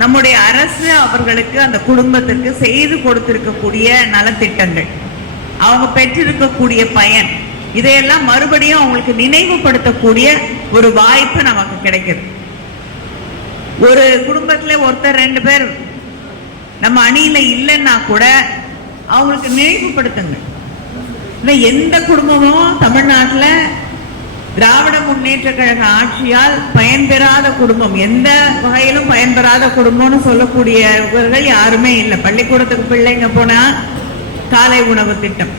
நம்முடைய அரசு அவர்களுக்கு அந்த குடும்பத்திற்கு செய்து கொடுத்திருக்கக்கூடிய நலத்திட்டங்கள், அவங்க பெற்றிருக்கக்கூடிய பயன், இதையெல்லாம் மறுபடியும் அவங்களுக்கு நினைவுபடுத்தக்கூடிய ஒரு வாய்ப்பு நமக்கு கிடைக்குது. ஒரு குடும்பத்துல ஒருத்தர் 2 பேர் நம்ம அணியில இல்லைன்னா கூட அவங்களுக்கு நினைவுபடுத்துங்க. எந்த குடும்பமும் தமிழ்நாட்டில் திராவிட முன்னேற்ற கழக ஆட்சியால் பயன்பெறாத குடும்பம், எந்த வகையிலும் பயன்பெறாத குடும்பம்னு சொல்லக்கூடியவர்கள் யாருமே இல்லை. பள்ளிக்கூடத்துக்கு பிள்ளைங்க போனா காலை உணவு திட்டம்,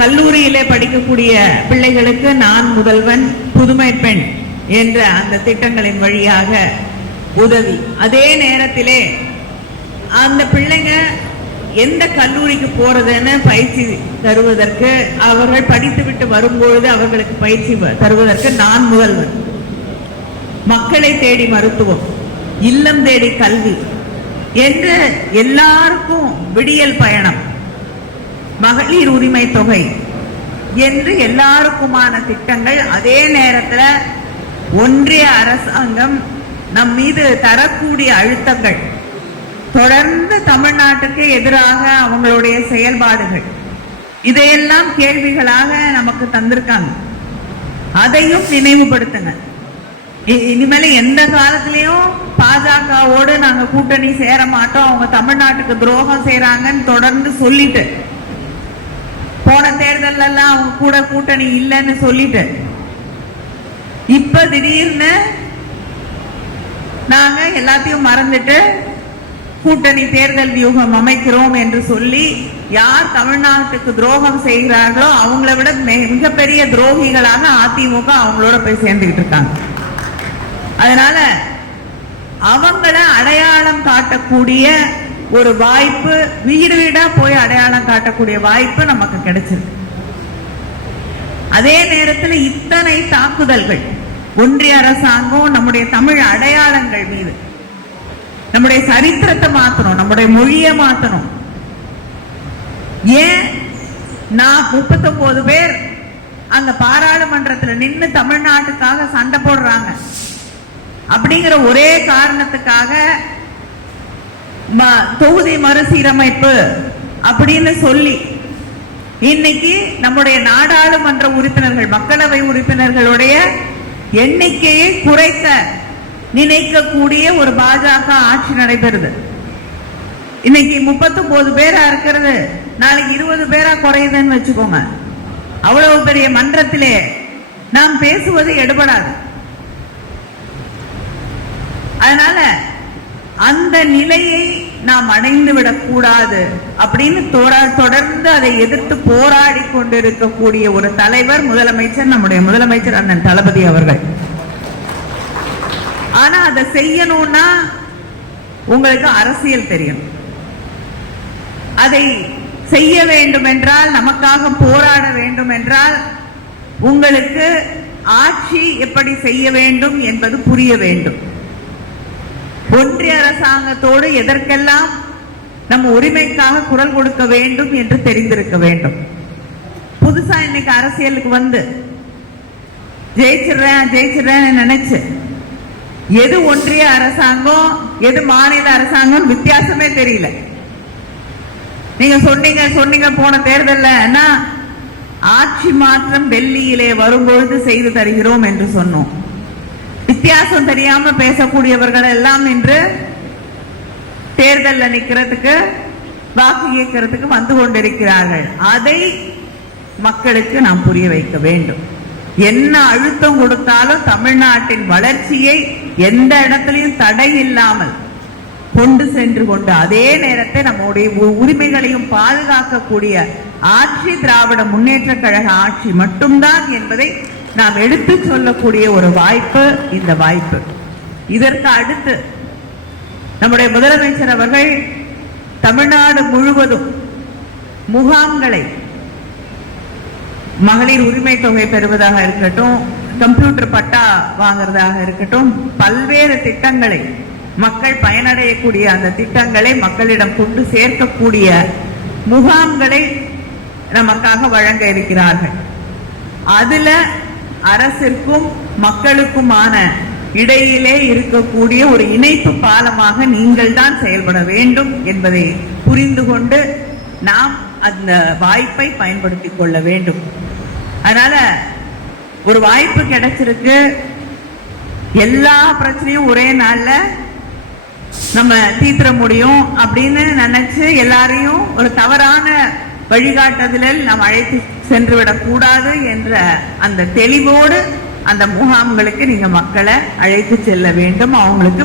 கல்லூரியிலே படிக்கக்கூடிய பிள்ளைகளுக்கு நான் முதல்வன், புதுமை பெண் என்ற அந்த திட்டங்களின் வழியாக உதவி. அதே நேரத்திலே அந்த பிள்ளைங்க எந்த கல்லூரிக்கு போறதுன்னு பயிற்சி தருவதற்கு, அவர்கள் படித்துவிட்டு வரும்பொழுது அவர்களுக்கு பயிற்சி தருவதற்கு நான் முதல்வன், மக்களை தேடி மருத்துவம், இல்லம் தேடி கல்வி என்று எல்லாருக்கும் விடியல் பயணம், மகளிர் உரிமை தொகை என்று எல்லாருக்குமான திட்டங்கள். அதே நேரத்தில் ஒன்றிய அரசாங்கம் நம் மீது தரக்கூடிய அழுத்தங்கள், தொடர்ந்து தமிழ்நாட்டுக்கு எதிராக அவங்களுடைய செயல்பாடுகள், இதையெல்லாம் கேள்விகளாக நமக்கு தந்திருக்காங்க. அதையும் நினைவுபடுத்துங்க. இனிமேல எந்த காலத்திலையும் பாஜகவோடு நாங்க கூட்டணி சேர மாட்டோம், அவங்க தமிழ்நாட்டுக்கு துரோகம் செய்யறாங்கன்னு தொடர்ந்து சொல்லிட்டு, போன தேர்தல் எல்லாம் அவங்க கூட கூட்டணி இல்லைன்னு சொல்லிட்டு, இப்ப திடீர்னு நாங்க எல்லாத்தையும் மறந்துட்டு கூட்டணி தேர்தல் வியூகம் அமைக்கிறோம் என்று சொல்லி யார் தமிழ்நாட்டுக்கு துரோகம் செய்கிறார்களோ அவங்களை விட மிகப்பெரிய துரோகிகளாக அதிமுக அவங்களோட போய் சேர்ந்துகிட்டு இருக்காங்க. அதனால அவங்கள அடையாளம் காட்டக்கூடிய ஒரு வாய்ப்பு, வீடு வீடா போய் அடையாளம் காட்டக்கூடிய வாய்ப்பு நமக்கு கிடைச்சிருக்கு. அதே நேரத்தில் இத்தனை தாக்குதல்கள் ஒன்றிய அரசாங்கம் நம்முடைய தமிழ் அடையாளங்கள் மீது, நம்முடைய சரித்திரத்தை மாத்தணும், நம்முடைய மொழியை மாத்தணும். ஏன் நான் 39 பேர் அங்க பாராளுமன்றத்தில் நின்று தமிழ்நாட்டுக்காக சண்டை போடுறாங்க அப்படிங்கிற ஒரே காரணத்துக்காக தொகுதி மறுசீரமைப்பு அப்படின்னு சொல்லி இன்னைக்கு நம்முடைய நாடாளுமன்ற உறுப்பினர்கள், மக்களவை உறுப்பினர்களுடைய எண்ணிக்கையை குறைக்க நினைக்கக்கூடிய ஒரு பாஜக ஆட்சி நடைபெறுது. இன்னைக்கு 39 பேரா இருக்கிறது நாளைக்கு 20 பேரா குறையுதுன்னு வச்சுக்கோங்க. அவ்வளவு பெரிய மன்றத்திலே நாம் பேசுவது எடுபடாது. அதனால அந்த நிலையை நாம் அடைந்து விடக் கூடாது அப்படின்னு தொடர்ந்து அதை எதிர்த்து போராடி கொண்டிருக்கக்கூடிய ஒரு தலைவர் முதலமைச்சர், நம்முடைய முதலமைச்சர் அண்ணன் தளபதி அவர்கள். ஆனா அதை செய்யணும்னா உங்களுக்கு அரசியல் தெரியும். அதை செய்ய வேண்டும் என்றால், நமக்காக போராட வேண்டும் என்றால் உங்களுக்கு ஆட்சி எப்படி செய்ய வேண்டும் என்பது புரிய வேண்டும். ஒன்றிய அரசாங்கத்தோடு எதற்கெல்லாம் நம்ம உரிமைக்காக குரல் கொடுக்க வேண்டும் என்று தெரிந்திருக்க வேண்டும். புதுசா இன்னைக்கு அரசியலுக்கு வந்து ஜெயிச்சிடுறேன் நினைச்சு எது ஒன்றிய அரசாங்கம் எது மாநில அரசாங்கம் வித்தியாசமே தெரியல. நீங்க சொன்னீங்க போன தேர்தல்ல ஆட்சி மாற்றம் டெல்லியிலே வரும்பொழுது செய்து தருகிறோம் என்று சொன்னோம். வித்தியாசம் தெரியாம பேசக்கூடியவர்கள் எல்லாம் இன்று தேர்தல் நிக்கிறதுக்கு, வாக்கு கேட்கறதுக்கு வந்து கொண்டிருக்கிறார்கள். அதை மக்களுக்கு நாம் புரிய வைக்க வேண்டும். என்ன அழுத்தம் கொடுத்தாலும் தமிழ்நாட்டின் வளர்ச்சியை எந்த இடத்திலையும் தடை இல்லாமல் கொண்டு சென்று கொண்டு, அதே நேரத்தை நம்முடைய உரிமைகளையும் பாதுகாக்கக்கூடிய ஆட்சி திராவிட முன்னேற்ற கழக ஆட்சி மட்டும்தான் என்பதை நாம் எடுத்து சொல்லக்கூடிய ஒரு வாய்ப்பு இந்த வாய்ப்பு. இதற்கு அடுத்து நம்முடைய முதலமைச்சர் அவர்கள் தமிழ்நாடு முழுவதும் முகாம்களை, மகளிர் உரிமை தொகை பெறுவதாக இருக்கட்டும், கம்ப்யூட்டர் பட்டா வாங்குறதாக இருக்கட்டும், பல்வேறு திட்டங்களை, மக்கள் பயனடையக்கூடிய அந்த திட்டங்களை மக்களிடம் கொண்டு சேர்க்கக்கூடிய முகாம்களை நமக்காக வழங்க இருக்கிறார்கள். அதுல அரசிற்கும் மக்களுக்குமான இடையிலே இருக்கக்கூடிய ஒரு இணைப்பு பாலமாக நீங்கள் தான் செயல்பட வேண்டும் என்பதை புரிந்து கொண்டு நாம் அந்த வாய்ப்பை பயன்படுத்திக் கொள்ள வேண்டும். அதனால ஒரு வாய்ப்பு கிடைச்சிருக்கு, எல்லா பிரச்சனையும் ஒரே நாள்ல நம்ம தீர்த்திட முடியும் அப்படின்னு நினைச்சு எல்லாரையும் ஒரு தவறான வழிகாட்டுதலில் நாம் அழைத்து சென்று விடக் கூடாது என்ற அந்த தெளிவோடு அந்த முகாம்களுக்கு நீங்க மக்களை அழைத்து செல்ல வேண்டும். அவங்களுக்கு